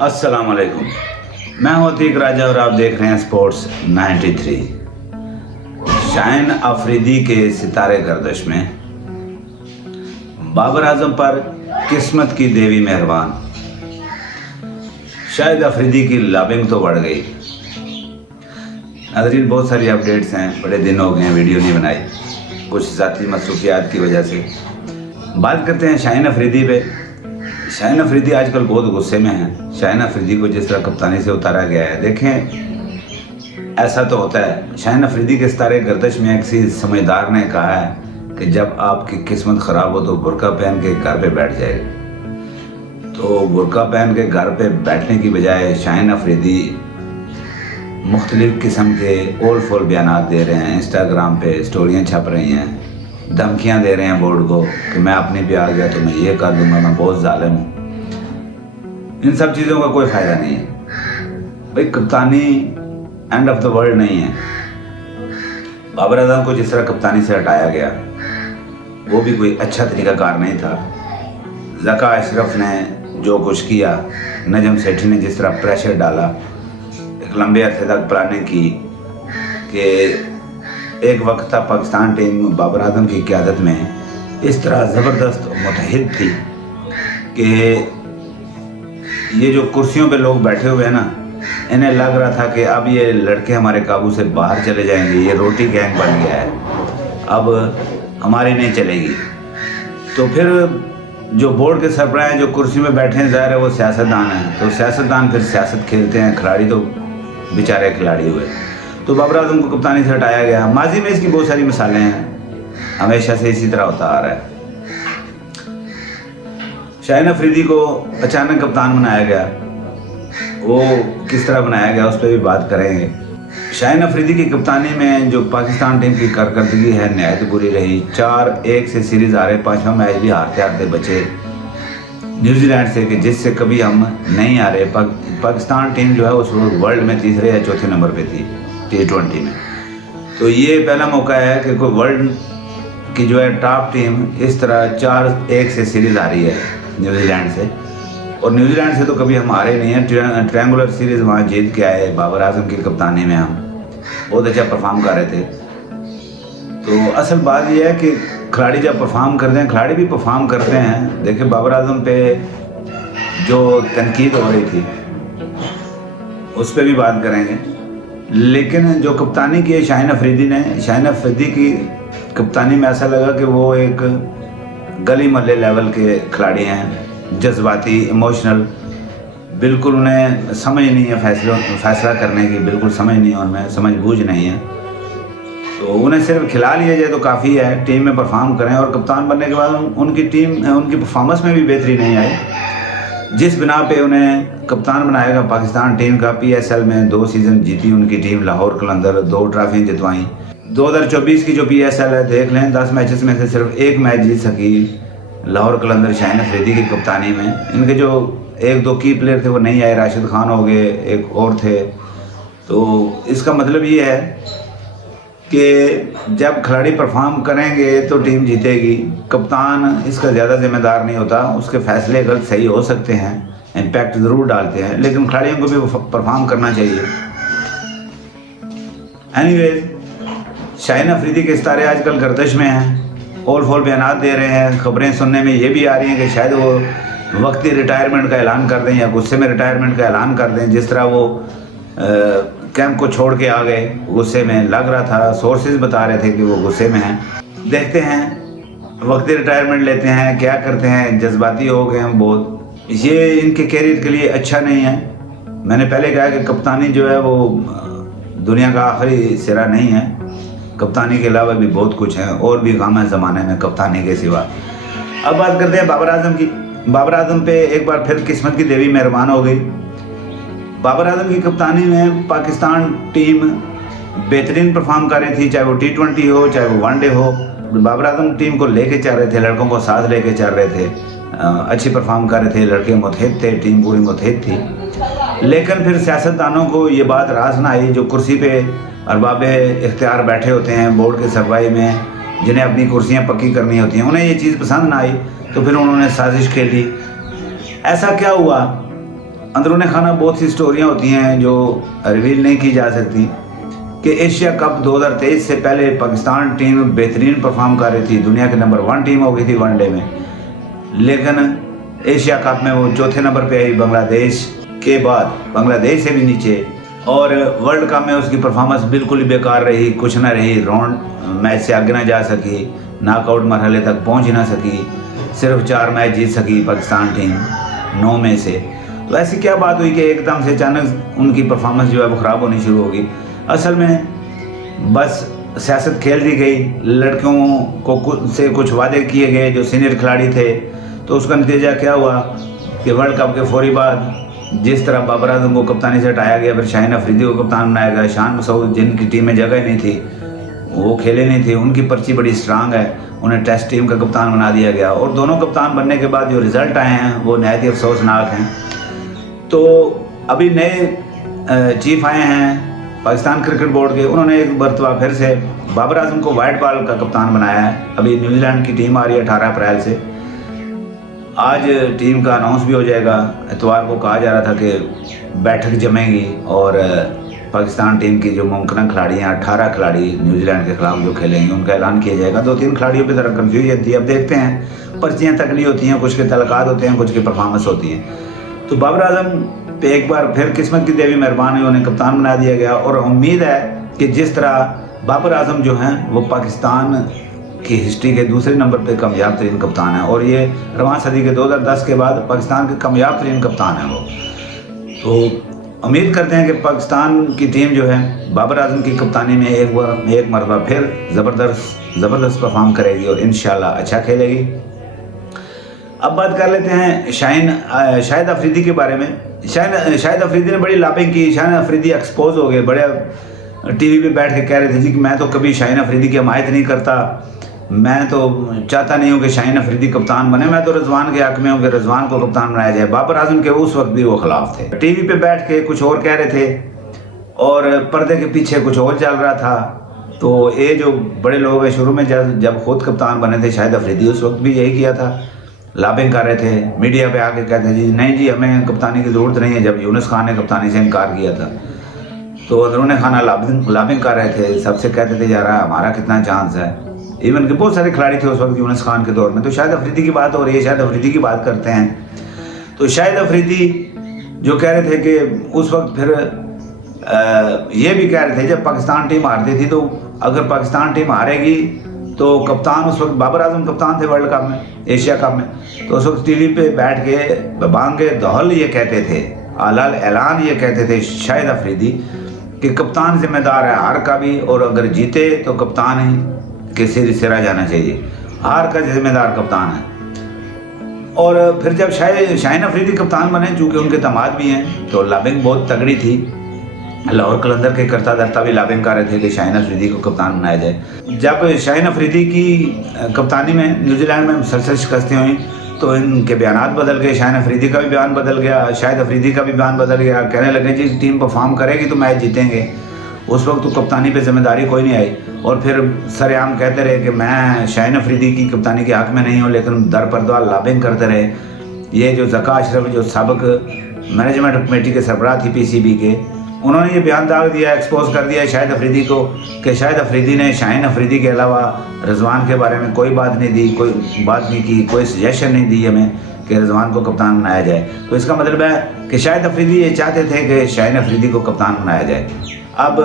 अस्सलाम वालेकुम। मैं हूं अतीक राजा और आप देख रहे हैं स्पोर्ट्स 93। शाहीन अफरीदी के सितारे गर्दिश में बाबर आजम पर किस्मत की देवी मेहरबान। शाहिद अफरीदी की लॉबिंग तो बढ़ गई। नाज़रीन, बहुत सारी अपडेट्स हैं, बड़े दिन हो गए हैं वीडियो नहीं बनाई, कुछ ज़ाती मसरूफियात की वजह से। बात करते हैं शाहीन अफरीदी पे। शाहीन अफरीदी आजकल बहुत गुस्से में है। शाहीन अफरीदी को जिस तरह कप्तानी से उतारा गया है, देखें ऐसा तो होता है। शाहीन अफरीदी के सितारे गर्दिश में किसी समझदार ने कहा है कि जब आपकी किस्मत ख़राब हो तो बुर्का पहन के घर पे बैठ जाए। तो बुर्का पहन के घर पे बैठने की बजाय शाहीन अफरीदी मुख्तलिफ़ किस्म के ओल फोल बयानात दे रहे हैं, इंस्टाग्राम पे स्टोरियाँ छप रही हैं, धमकियां दे रहे हैं बोर्ड को कि मैं अपनी पे आ गया तो मैं ये कर दूंगा, मैं बहुत जालिम हूँ। इन सब चीज़ों का कोई फ़ायदा नहीं है भाई। कप्तानी एंड ऑफ द वर्ल्ड नहीं है। बाबर आजम को जिस तरह कप्तानी से हटाया गया वो भी कोई अच्छा तरीक़ाकार नहीं था। ज़का अशरफ ने जो कुछ किया, नजम सेठी ने जिस तरह प्रेशर डाला एक लंबे अरसे तक प्लानिंग की कि एक वक्त था पाकिस्तान टीम बाबर आजम की क़यादत में इस तरह ज़बरदस्त मुतहद थी कि ये जो कुर्सियों पे लोग बैठे हुए हैं ना, इन्हें लग रहा था कि अब ये लड़के हमारे काबू से बाहर चले जाएंगे, ये रोटी गैंग बन गया है, अब हमारी नहीं चलेगी। तो फिर जो बोर्ड के सरबराह हैं जो कुर्सी में बैठे हैं, ज़ाहिर है वो सियासतदान हैं, तो सियासतदान फिर सियासत खेलते हैं, खिलाड़ी तो बेचारे खिलाड़ी हुए। तो बाबर आजम को कप्तानी से हटाया गया। माजी में इसकी बहुत सारी मिसालें हैं, हमेशा से इसी तरह होता आ रहा है। शाहीन अफरीदी को अचानक कप्तान बनाया गया, वो किस तरह बनाया गया उस पर भी बात करेंगे। शाहीन अफरीदी की कप्तानी में जो पाकिस्तान टीम की कारकर्दगी है नहायत बुरी रही। 4-1 से सीरीज़ आ रहे, 5वां मैच भी हारते हारते बचे न्यूजीलैंड से, कि जिससे कभी हम नहीं आ रहे। पाकिस्तान टीम जो है उस वर्ल्ड में तीसरे या चौथे नंबर पे थी T20 में। तो ये पहला मौका है कि कोई वर्ल्ड की जो है टॉप टीम इस तरह 4-1 से सीरीज़ आ रही है न्यूजीलैंड से। और न्यूजीलैंड से तो कभी हम हारे नहीं हैं। ट्रायंगुलर सीरीज़ वहाँ जीत के आए बाबर आजम की कप्तानी में, हम बहुत अच्छा परफॉर्म कर रहे थे। तो असल बात यह है कि खिलाड़ी जब परफॉर्म करते हैं, खिलाड़ी भी परफॉर्म करते हैं। देखिए बाबर आजम पे जो तनकीद हो रही थी उस पर भी बात करेंगे, लेकिन जो कप्तानी की है शाहीन अफरीदी ने, शाहीन अफरीदी की कप्तानी में ऐसा लगा कि वो एक गली मोहल्ले लेवल के खिलाड़ी हैं, जज्बाती, इमोशनल, बिल्कुल उन्हें समझ नहीं है फैसला करने की, बिल्कुल समझ नहीं है, उनमें समझ बूझ नहीं है। तो उन्हें सिर्फ खिला लिया जाए तो काफ़ी है, टीम में परफॉर्म करें। और कप्तान बनने के बाद उनकी परफॉर्मेंस में भी बेहतरी नहीं आई, जिस बिना पे उन्हें कप्तान बनाया गया। पाकिस्तान टीम का PSL में 2 सीज़न जीती उनकी टीम, लाहौर कलंदर 2 ट्रॉफी जितवाई। 2024 की जो PSL है देख लें, 10 मैचेस में से सिर्फ 1 मैच जीत सकी लाहौर कलंदर शाहीन अफरीदी की कप्तानी में। इनके जो 1-2 की प्लेयर थे वो नहीं आए, राशिद खान हो गए, एक और थे। तो इसका मतलब ये है कि जब खिलाड़ी परफॉर्म करेंगे तो टीम जीतेगी। कप्तान इसका ज़्यादा जिम्मेदार नहीं होता, उसके फैसले गलत सही हो सकते हैं, इम्पैक्ट ज़रूर डालते हैं, लेकिन खिलाड़ियों को भी परफॉर्म करना चाहिए। एनीवेज, शाहीन अफरीदी के सितारे आजकल गर्दिश में हैं, ओल फोल बयानात दे रहे हैं। खबरें सुनने में ये भी आ रही हैं कि शायद वो वक्ती रिटायरमेंट का ऐलान कर दें या गुस्से में रिटायरमेंट का ऐलान कर दें। जिस तरह वो कैंप को छोड़ के आ गए, गुस्से में लग रहा था, सोर्सेज बता रहे थे कि वो गुस्से में हैं। देखते हैं वक्ती रिटायरमेंट लेते हैं, क्या करते हैं। जज्बाती हो गए हम बहुत, ये इनके कैरियर के लिए अच्छा नहीं है। मैंने पहले कहा कि कप्तानी जो है वो दुनिया का आखिरी सिरा नहीं है, कप्तानी के अलावा भी बहुत कुछ है, और भी काम है ज़माने में कप्तानी के सिवा। अब बात करते हैं बाबर आजम की। बाबर आजम पे एक बार फिर किस्मत की देवी मेहरबान हो गई। बाबर आजम की कप्तानी में पाकिस्तान टीम बेहतरीन परफॉर्म कर रही थी, चाहे वो T20 हो चाहे वो वनडे हो। बाबर आजम टीम को लेके चल रहे थे, लड़कों को साथ लेके चल रहे थे, अच्छी परफॉर्म कर रहे थे, लड़के मुतहद थे, टीम पूरी मुतहद थी। लेकिन फिर सियासतदानों को ये बात रास ना आई, जो कुर्सी पे अरबाब इख्तियार बैठे होते हैं बोर्ड के सरबराही में, जिन्हें अपनी कुर्सियाँ पक्की करनी होती हैं, उन्हें ये चीज़ पसंद ना आई, तो फिर उन्होंने साजिश खेली। ऐसा क्या हुआ अंदरूनी खाना बहुत सी स्टोरियां होती हैं जो रिवील नहीं की जा सकती कि एशिया कप 2023 से पहले पाकिस्तान टीम बेहतरीन परफॉर्म कर रही थी, दुनिया की नंबर 1 टीम हो गई थी वनडे में, लेकिन एशिया कप में वो चौथे नंबर पे आई बांग्लादेश के बाद, बांग्लादेश से भी नीचे। और वर्ल्ड कप में उसकी परफॉर्मेंस बिल्कुल ही बेकार रही, कुछ ना रही, राउंड मैच से आगे ना जा सकी, नॉकआउट मरहले तक पहुंच ही ना सकी, सिर्फ 4 मैच जीत सकी पाकिस्तान टीम 9 में से। तो ऐसी क्या बात हुई कि एकदम से अचानक उनकी परफॉर्मेंस जो है वो ख़राब होनी शुरू होगी? असल में बस सियासत खेल दी गई, लड़कियों को से कुछ वादे किए गए जो सीनियर खिलाड़ी थे, तो उसका नतीजा क्या हुआ कि वर्ल्ड कप के फौरी बाद जिस तरह बाबर आजम को कप्तानी से हटाया गया, फिर शाहीन अफरीदी को कप्तान बनाया गया, शान मसूद जिनकी टीम में जगह नहीं थी, वो खेले नहीं थे, उनकी पर्ची बड़ी स्ट्रांग है, उन्हें टेस्ट टीम का कप्तान बना दिया गया। और दोनों कप्तान बनने के बाद जो रिज़ल्ट आए हैं वो नहायत ही अफसोसनाक हैं। तो अभी नए चीफ आए हैं पाकिस्तान क्रिकेट बोर्ड के, उन्होंने एक मरतबा फिर से बाबर आजम को वाइट बॉल का कप्तान बनाया है। अभी न्यूजीलैंड की टीम आ रही है 18 अप्रैल से, आज टीम का अनाउंस भी हो जाएगा। इतवार को कहा जा रहा था कि बैठक जमेगी और पाकिस्तान टीम की जो मुमकिन खिलाड़ी हैं, 18 खिलाड़ी न्यूजीलैंड के खिलाफ जो खेलेंगे उनका ऐलान किया जाएगा। 2-3 खिलाड़ियों की तरह कन्फ्यूजन थी, अब देखते हैं, पर्चियाँ तकली होती हैं, कुछ के तलकात होते हैं, कुछ की परफॉर्मेंस होती है। तो बाबर आजम पे एक बार फिर किस्मत की देवी मेहरबान है, उन्हें कप्तान बना दिया गया। और उम्मीद है कि जिस तरह बाबर आजम जो हैं वो पाकिस्तान की हिस्ट्री के दूसरे नंबर पे कामयाब तरीन कप्तान है, और ये रवां सदी के 2010 के बाद पाकिस्तान के कामयाब तरीन कप्तान है वो। तो उम्मीद करते हैं कि पाकिस्तान की टीम जो है बाबर आजम की कप्तानी में एक मरतबा फिर ज़बरदस्त परफॉर्म करेगी और इंशाल्लाह अच्छा खेलेगी। अब बात कर लेते हैं शाहिद अफरीदी के बारे में। शाहिद अफरीदी ने बड़ी लापिंग की, शाहिद अफरीदी एक्सपोज हो गए, बड़े टीवी पे बैठ के कह रहे थे जी कि मैं तो कभी शाहिद अफरीदी की हमायत नहीं करता, मैं तो चाहता नहीं हूँ कि शाहीन अफरीदी कप्तान बने, मैं तो रिजवान के हक में हूँ कि रिजवान को कप्तान बनाया जाए। बाबर आजम के उस वक्त भी वो खिलाफ थे, टीवी पे बैठ के कुछ और कह रहे थे और पर्दे के पीछे कुछ और चल रहा था। तो ये जो बड़े लोग हैं, शुरू में जब खुद कप्तान बने थे शाहिद अफरीदी, उस वक्त भी यही किया था, लाबिंग कर रहे थे, मीडिया पे आके कहते जी नहीं जी हमें कप्तानी की ज़रूरत नहीं है। जब यूनुस खान ने कप्तानी से इनकार किया था तो अंदरूनी खाना लाबिंग कर रहे थे, सबसे कहते थे यार हमारा कितना चांस है। इवन के बहुत सारे खिलाड़ी थे उस वक्त यूनुस खान के दौर में। तो शाहिद अफरीदी की बात हो रही है, शाहिद अफरीदी की बात करते हैं। तो शाहिद अफरीदी जो कह रहे थे कि उस वक्त फिर ये भी कह रहे थे जब पाकिस्तान टीम हारती थी तो अगर पाकिस्तान टीम हारेगी तो कप्तान, उस वक्त बाबर आजम कप्तान थे वर्ल्ड कप में, एशिया कप में, तो उस वक्त टीवी पे बैठ के बांगे दहल ये कहते थे, आलाल ऐलान ये कहते थे शाहिद अफरीदी कि कप्तान जिम्मेदार है हार का भी, और अगर जीते तो कप्तान ही के सिरा जाना चाहिए, हार का जिम्मेदार कप्तान है। और फिर जब शाहीन अफरीदी कप्तान बने, चूँकि उनके दामाद भी हैं, तो लाबिंग बहुत तगड़ी थी। लाहौर कलंदर के करता धरता भी लाबिंग कर रहे थे कि शाहीन अफरीदी को कप्तान बनाया जाए। जब शाहीन अफरीदी की कप्तानी में न्यूजीलैंड में मुसलसल शिकस्तें हुई तो इनके बयान बदल गए, शाहीन अफरीदी का भी बयान बदल गया, शाहिद अफरीदी का भी बयान बदल गया, कहने लगे जी टीम परफॉर्म करेगी तो मैच जीतेंगे। उस वक्त तो कप्तानी पे जिम्मेदारी कोई नहीं आई, और फिर सरेआम कहते रहे कि मैं शाहीन अफरीदी की कप्तानी के हक में नहीं हूँ, लेकिन दर पर्दा लाबिंग करते रहे। ये जो ज़का अशरफ जो सबक मैनेजमेंट कमेटी के सरबराह थी पीसीबी के, उन्होंने ये बयान डाल दिया, एक्सपोज कर दिया शाहिद अफरीदी को कि शाहिद अफरीदी ने शाहीन अफरीदी के अलावा रिजवान के बारे में कोई बात नहीं दी, कोई बात नहीं की, कोई सजेशन नहीं दी हमें कि रिजवान को कप्तान बनाया जाए। तो इसका मतलब है कि शाहिद अफरीदी ये चाहते थे कि शाहीन अफरीदी को कप्तान बनाया जाए। अब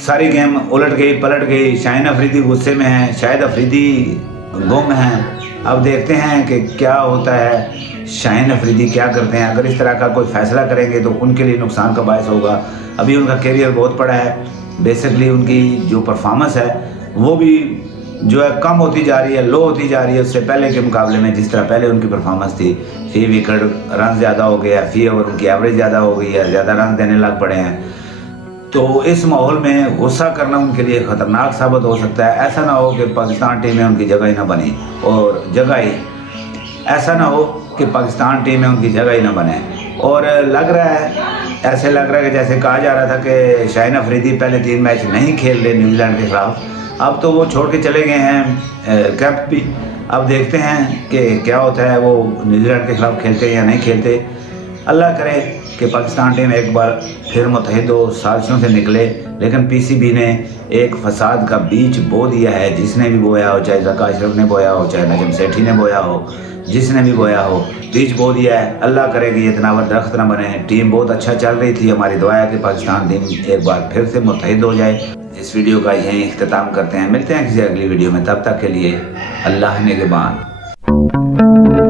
सारी गेम उलट गई पलट गई, शाहीन अफरीदी गुस्से में है, शाहिद अफरीदी गुम हैं। अब देखते हैं कि क्या होता है, शाहीन अफरीदी क्या करते हैं। अगर इस तरह का कोई फैसला करेंगे तो उनके लिए नुकसान का बायस होगा। अभी उनका कैरियर बहुत बड़ा है, बेसिकली उनकी जो परफॉर्मेंस है वो भी जो है कम होती जा रही है, लो होती जा रही है उससे पहले के मुकाबले में। जिस तरह पहले उनकी परफॉर्मेंस थी, फी विकेट रन ज़्यादा हो गया, फी ओवर उनकी एवरेज ज़्यादा हो गई है, ज़्यादा रन देने लग पड़े हैं। तो इस माहौल में गुस्सा करना उनके लिए ख़तरनाक साबित हो सकता है। ऐसा ना हो कि पाकिस्तान टीम में उनकी जगह ही ना बने, और ऐसा ना हो कि पाकिस्तान टीम में उनकी जगह ही ना बने। और लग रहा है, ऐसे लग रहा है कि जैसे कहा जा रहा था कि शाहीन अफरीदी पहले 3 मैच नहीं खेल रहे न्यूजीलैंड के खिलाफ, अब तो वो छोड़ के चले गए हैं कैंप भी। अब देखते हैं कि क्या होता है, वो न्यूजीलैंड के खिलाफ खेलते हैं या नहीं खेलते। अल्लाह करे कि पाकिस्तान टीम एक बार फिर मुतहिद हो, साजिशों से निकले, लेकिन पीसीबी ने एक फसाद का बीज बो दिया है। जिसने भी बोया हो, चाहे ज़का अशरफ ने बोया हो, चाहे नजम सेठी ने बोया हो, जिसने भी बोया हो, बीज बो दिया है। अल्लाह करे कि ये तनावर दरख्त न बने। टीम बहुत अच्छा चल रही थी, हमारी दुआ है कि पाकिस्तान टीम एक बार फिर से मुतहिद हो जाए। इस वीडियो का यहीं इख्तिताम करते हैं, मिलते हैं किसी अगली वीडियो में, तब तक के लिए अल्लाह निगहबान।